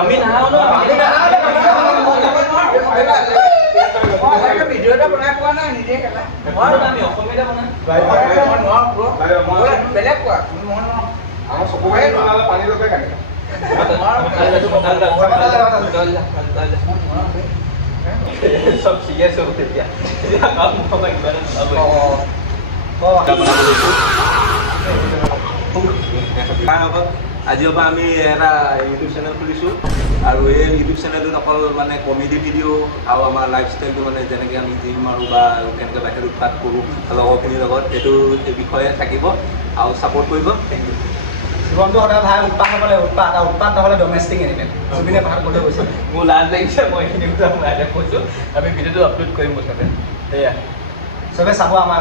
আমি নাহাও ন ভিডিও এটা বনাই পোৱা নাই নিজে খেলা আমি অসমীয়া বনাই বেলেগ কোৱা আমাৰ চকুৰে পানী লগে কানে সব শিকে আছে তেতিয়া কাম নহয় কিবা এটা আজিৰ পৰা আমি এটা ইউটিউব চেনেল খুলিছোঁ আৰু এই ইউটিউব চেনেলটোত অকল মানে কমেডি ভিডিঅ' আৰু আমাৰ লাইফষ্টাইলটো মানে যেনেকৈ আমি জিম মাৰোঁ বা কেনেকৈ বাহিৰত উৎপাত কৰোঁ লগৰখিনিৰ লগত সেইটো বিষয়ে থাকিব আৰু ছাপোৰ্ট কৰিব। Thank you. জীৱনটো সদায় ভাল উৎপাত হ'ব লাগে উৎপাত নহ'লে ডমেষ্টিক এনিমেল জুবিনে ভাল কথা কৈছে। মোৰ লাজ লাগিছে মই এইখিনি কথা মই কৈছোঁ আমি ভিডিঅ'টো আপলোড কৰিম মুঠতে সেয়া চবে চাব আমাৰ